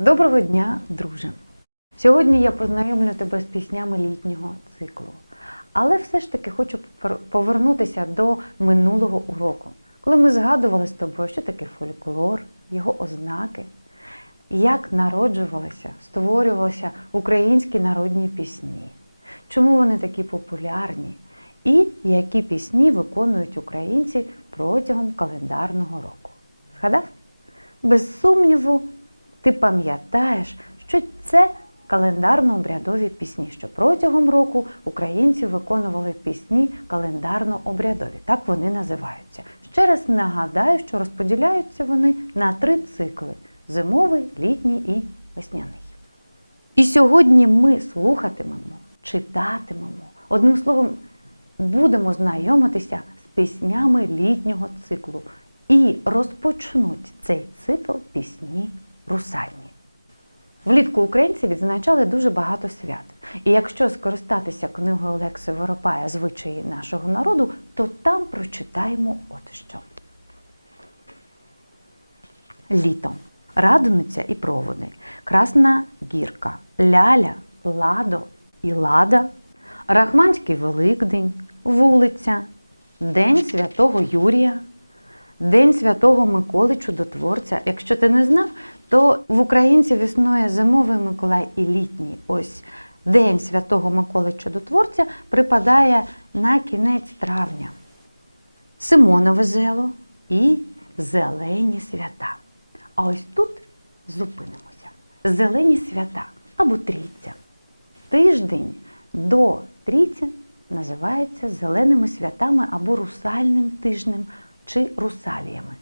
Доброго дня, друже! Сьогодні я познайомлю тебе з піснями літнього циклу. Але все ж таки хочу повернутися до минулого уроку, коли ми згадували з тобою, що таке фольклор, його ознаки, як народжувалися, створювалися українські народні пісні, чому вони такі популярні, і які пісні виконують українці протягом календарного року. Згадав? Без сумніву, ти пам'ятаєш, що це календарно-обрядові пісні, що протягом року українці виконували пісні календарно-обрядові. Так вони називаються. Ще раз нагадаю, що розподіляються вони на три цикли: зимовий, літній і весняний. І сьогодні ми слухатимемо, читатимемо, одним словом, будемо знайомитися з піснями літнього циклу. І розпочнуть цей цикл пісні русальні. Влітку українці відзначали дуже багато свят. І якщо скористатися книгою Олекси Воропая звичаї нашого народу, то там прочитаємо от що. Літо. Радониця і проводи, Красна гірка, Ляля, Ладо і Лада, Рахманський Великдень, вулиця, День Святого Юрія, День Святого Миколи Чудотворця. Якщо ти не знав, то в українців існує зимовий Миколай і літній. Ось День Святого Миколи Чудотворця припадає на кінець травня. Симонове зело і зелені свята. А ось тут зупинимося. Зелені свята або трійця. Тиждень до трійці називається зеленими святами або русальним тижнем чи русаліями.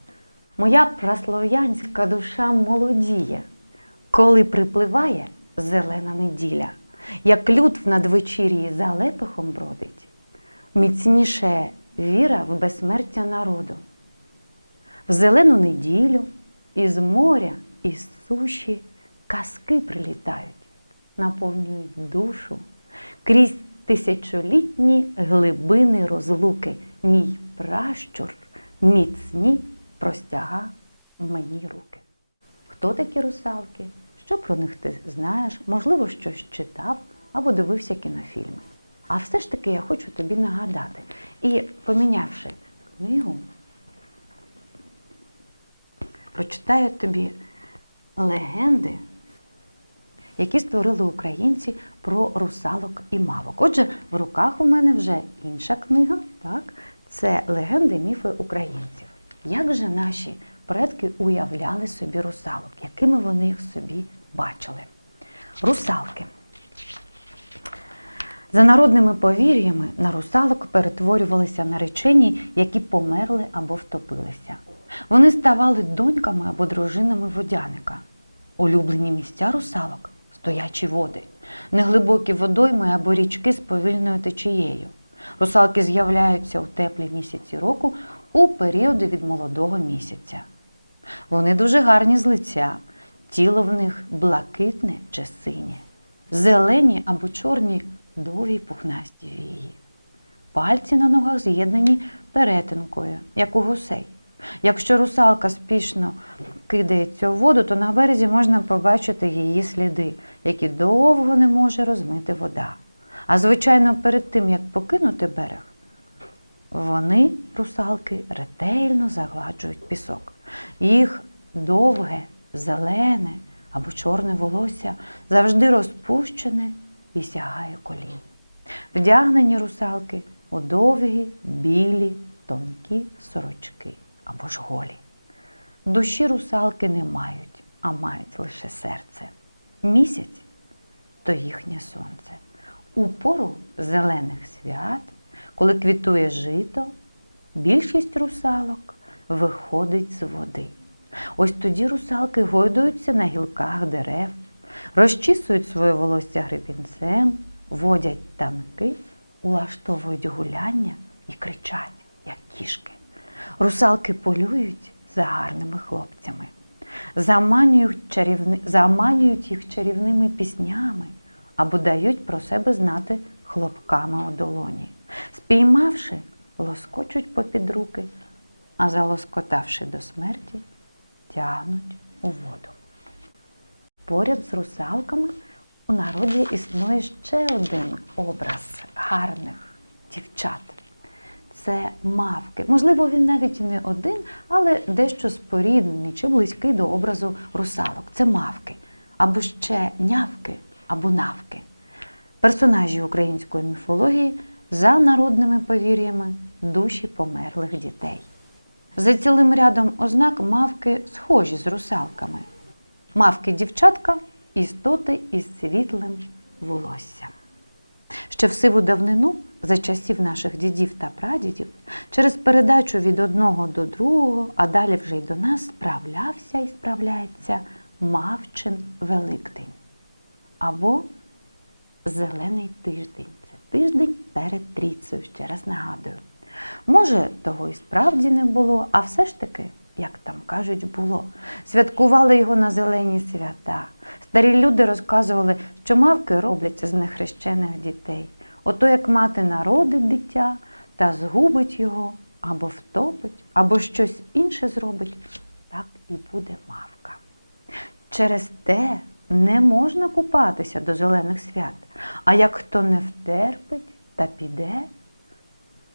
Моя праслов'янська душа молодіє, коли припливає зелена неділя, як люд в надвечір'ї за лепехом бродить, міцніше віра в безсмертя народу. В зелену неділю із моря, із суші казки прилітають, наповнюють душу крізь тисячолітні глибини розлуки. Мій пращур міцні простяга мені руки. Хто такі русалки? Що про них ти знаєш? Можливо, щось читав або дивився кінофільми. А все ж таки я хочу тобі нагадати. І помінявши книгу, прочитаю тобі легенди, які створили українці про русалок і мавок. Отже, в руках у мене вже інша книга, так? це легенди і міфи українців. Як же наші предки уявляли собі русалок, якими вони їх собі бачили? Русалки. За народними повір'ями на русалок перетворювалися наречені, які померли або втопилися. Вони ставали доньками або дружинами водяника. Улюблені місця русалок стоячі води, неглибокі водойми або річки з повільною течією. Русалки з'являються у теплі місяці року у періоди від молодого місяця. Вони дуже гарні з лиця, тіло в них блакитне чи синє, зелені або чорні довгі пухнасті вії. Пальці на ногах з'єднані перетинкою, як у гусей. Якщо русалка спішно кидається у воду, то на березі можна побачити її сліди, які довго не може розмити вода. А звичайно, перед тим, як покинути берег, вони, русалки, ретельно загладжують пісок. Їх довге, зелене або чорне волосся завжди розпущене і сягає колін. Вдягнені русалки у довгі, білі, тонкі сорочки або ж голі. Душі русалки не мають, а мають лише серце. Місяць то їхнє сонце. У пору зелених свят, коли квітує жито, більшість русалок виходить з води. Ось тоді русалки гойдуються на гілках дерев, розчісують своє волосся гребінцем, водять танки, улаштовують гуляння і кричать, як кішки. Русалки полюють за гарними хлопцями, заманюють, чарівни... заманюють їх чарівними піснями або дають про себе знати хлопками у долоні. Спіймавши, лоскочуть попід руки, а залоскотавши до смерті, тягнуть у воду. Поряд з русалками у народі існує ще один образ гарних дівчат. Це мавки. Можливо, він навіть і не один, але дещо споріднений чи близький до образу русалок. Це мавки, або ще нявки, або навки. Персонажі української міфології за народними повір'ями душі померлих дітей. За цілим рядом ознак мавки схожі з русалками. Мавки дівчатка істоти із світлим волоссям. Ще в сиву давнину, за часів наших дідів та прадідів, через передачу від одного до другого, а далі вже й до нас справлявся і справляється Мавчин Великдень або Зелений тиждень. Тиждень перед трійцею, ще раз нагадую. Може, того і справді не було, а все ж таки, як там кажуть, було. Святкували його на зелені свята. Старі люди розказували, що мавки робляться з нехрещених дітей. Ото як мати народить дитя та згубить його, або втопить, або щось інше зробить, так і буде мавка. Через те не можна купатися до зелених свят. А як хто не втерпить та піде,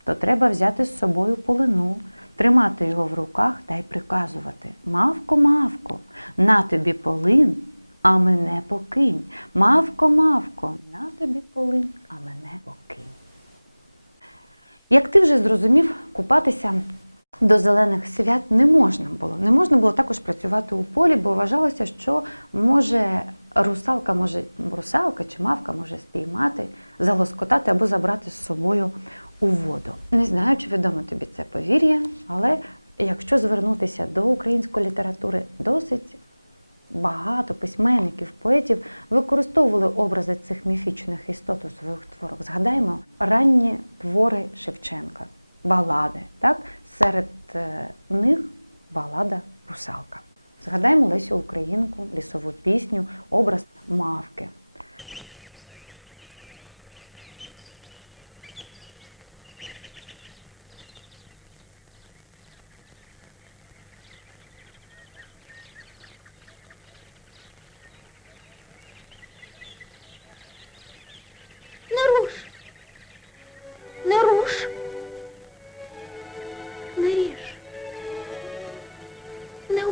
то треба взяти з собою полину, тримати його в руках та й приказувати Мавко, мавко, на тобі полин, а мене покинь. Мавко, мавко, на тобі полин, а мене покинь. Як ти вже зрозумів, купатися до зелених свят не можна було. Не можна було також працювати у полі, бо вважалося, що може русалка, може русалка чи мавка може спіймати, залоскотати або забрати з собою у воду. Не знаю, чи відомо тобі це повір'я, але якщо звернутися до української літератури, досить багато письменників, поетів використовували образи цих міфічних істот у своїх творах. Згадаємо ранні твори Шевченка, балади. Так? Серед е, них балада Русалка. Згадаємо Лесю Українку, лісову пісню, образ мавки.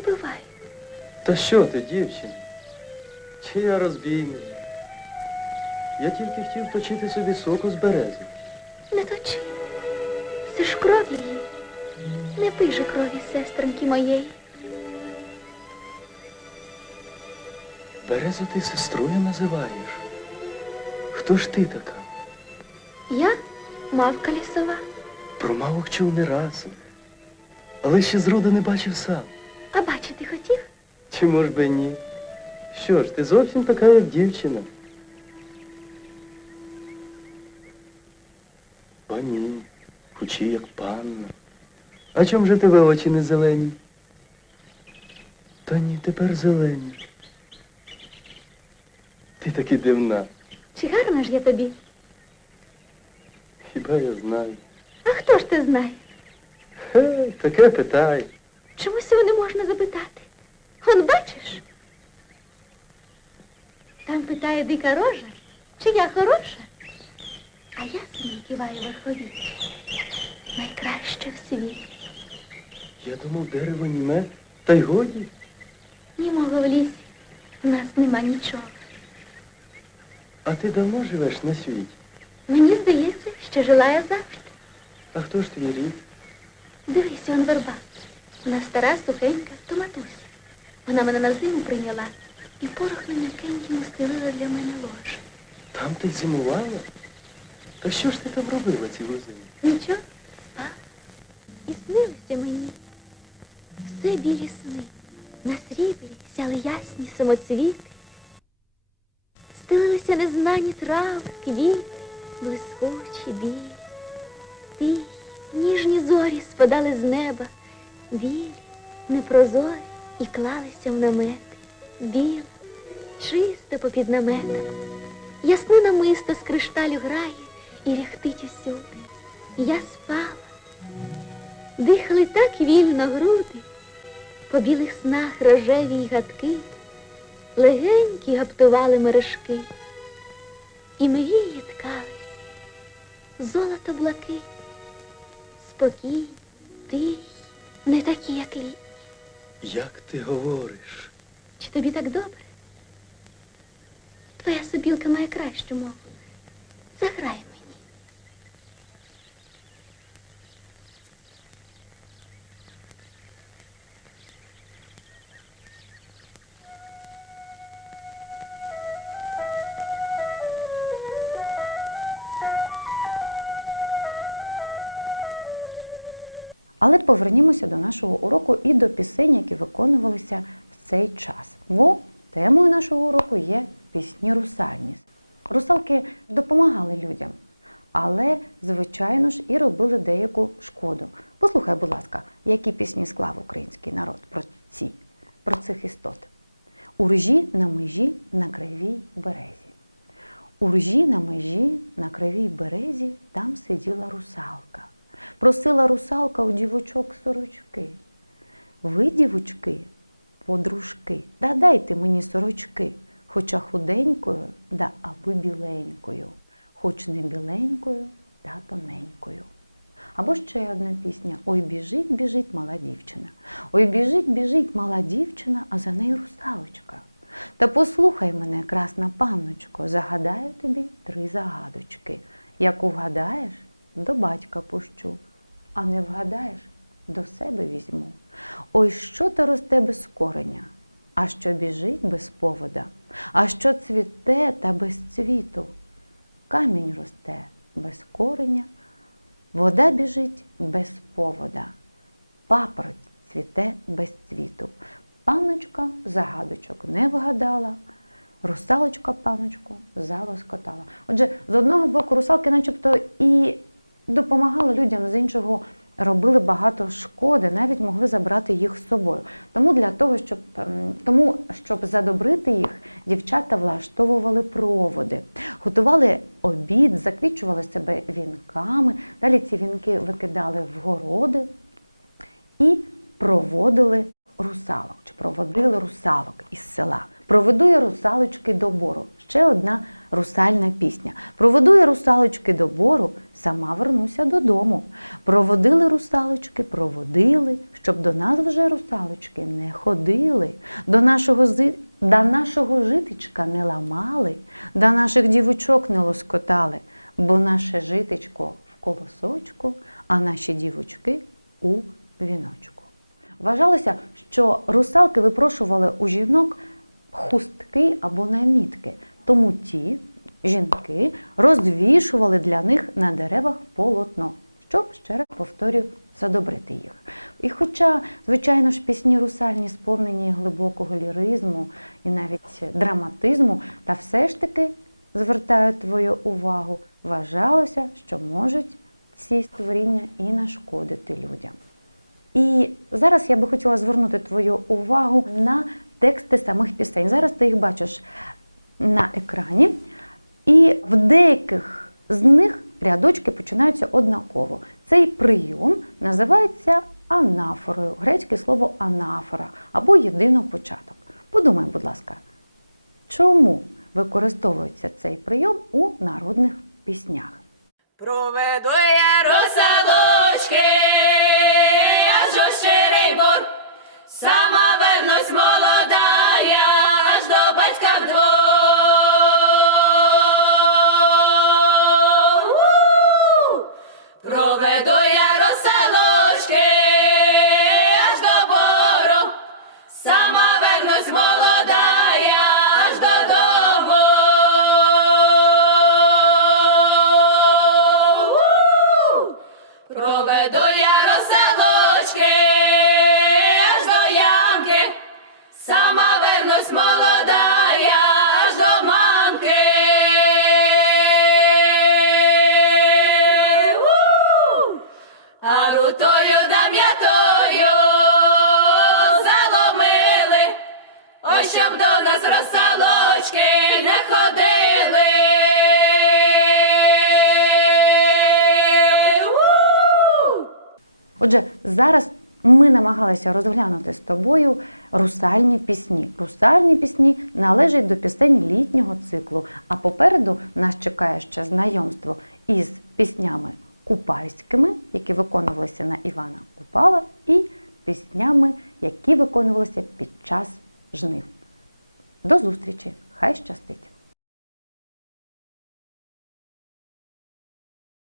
Убивай. Та що ти, дівчина? Чи я розбійник? Я тільки хотів точити собі соку з берези. Не точи. Це ж кров її. Не пий же крові, сестринки моєї. Березу ти сестрою називаєш. Хто ж ти така? Я мавка лісова. Про мавок чув не раз. Але ще зроду не бачив сам. А бачити хотів? Чи мож би ні? Що ж, ти зовсім така, як дівчина. О, ні, хучі, як панна. А чом же тебе очі не зелені? Та ні, тепер зелені. Ти таки дивна. Чи гарна ж я тобі? Хіба я знаю? А хто ж ти знає? Хе, таке питай. Чомусь цього не можна запитати. Он бачиш? Там питає дика рожа, чи я хороша? А я собі киваю верхові. Найкраще в світі. Я думав, дерево німе, та й годі. Німого в лісі. У нас нема нічого. А ти давно живеш на світі? Мені здається, що жила я завжди. А хто ж твій рід? Дивись, он верба. Вона стара, сухенька, то матуся. Вона мене на зиму прийняла і порохом м'якеньким устелила для мене ложе. Там ти зимувала? Та що ж ти там робила цілу зиму? Нічого, спав. І снилося мені. Все білі сни. На сріблі сяли ясні самоцвіти. Стелилися незнані трави, квіти, блискучі, білі. Ті ніжні зорі спадали з неба, білі, непрозорі і клалися в намети. Біло, чисто попід наметом. Ясне намисто з кришталю грає і ряхтить усюди. Я спала. Дихали так вільно груди, по білих снах рожеві й гадки, легенькі гаптували мережки, і мрії ткали, золото блаки, спокій, ти, не такі, як лі. Як ти говориш? Чи тобі так добре? Твоя собілка має кращу мову. Заграй Але повернімося до нашого уроку і до пісень, які виконувалися в цей час. Бо темою нашого уроку є пісні русальні. Русалки допомагали людям, але, звичайно ж, і робили деяку шкоду. Послухай, будь ласка, які пісні склав український народ про ці, про цих істот. У ржі на межі на кривій березі. У ржі на межі на кривій березі там сиділа русалка. Просила русалка у дівочок сорочки. Ви, дівочки, подружки, да дайте мені сорочки, хоча худенькою, да аби біленькою, хоч не біленькою, да тоненькою. Або ще одна пісня Ой, біжить, біжить мала дівчина. Ой, біжить, біжить мала дівчина, а за нею русалочка. Та послухай мене, красна панночко, загадаю тобі три загадочки. Як вгадаєш, до батька пущу, а не вгадаєш, до себе візьму. Ой, що то росте без кореня, а що біжить без повода, а що цвіте та без цвіту. Камінь росте без кореня, вода біжить без повода, папороть цвіте без цвіту. Панночка загадочок не вгадала, русалочка паночку залоскотала. Отже, з одного боку, русалки начебто і допомагали людям, з іншого робили багато шкоди, навіть могли забрати їх з собою. Тому для того, щоб ем, тому, щоб задобрити їх, дівчата влаштовували проводи, готували обід, заквічували себе вінками. Далі ці вінки викидали в городи і проводили русалок, чи проводили русалок із села. Проведу я русалочки до бору. Ще одна русальна пісня. Проведу я русалочки до бору, сама вернуся додому. Проводили русалочки, проводили, щоб до нас вже русалочки не ходили, до нашого зи... до нашого житечка не ламали, до наших дівочок не лоскотали, бо наше житечко в колосочку, а наші дівочки у віночку. Вважалося, що русалки випрошували у жінок хустки або намітки, тому ті жінки розвішували для них на деревах полотно, щоб ще раз повторюю, задобрити їх. І хоча, звичайно ж, пісні русальні сповнені глибокого ліризму і навіть драматизму, та все ж таки звертаю твою увагу, вважалося, що можуть ці створіння і нашкодити людям. І зараз я би хотіла звернути твою увагу на тексти самих пісень. Зараз ти їх бачиш на екрані, і в деяких з них рядочки починаються однаково. Цей прийом називається анафорою, грецьке слово анафора або єдинопочаток. Подумай, будь ласка, чому використовується цей прийом у народних піснях? Проведу я русалочки, щоб до не ходили. Отже, зараз Ми намагалися розглянути з тобою русальні пісні. Русальні пісні належать до пісень літнього циклу, а попереду нас чекає ще знайомство із піснями купальськими, які виконувалися на Івана Купала, і піснями, які виконувалися під час жнив. До зустрічі! Хай щастить!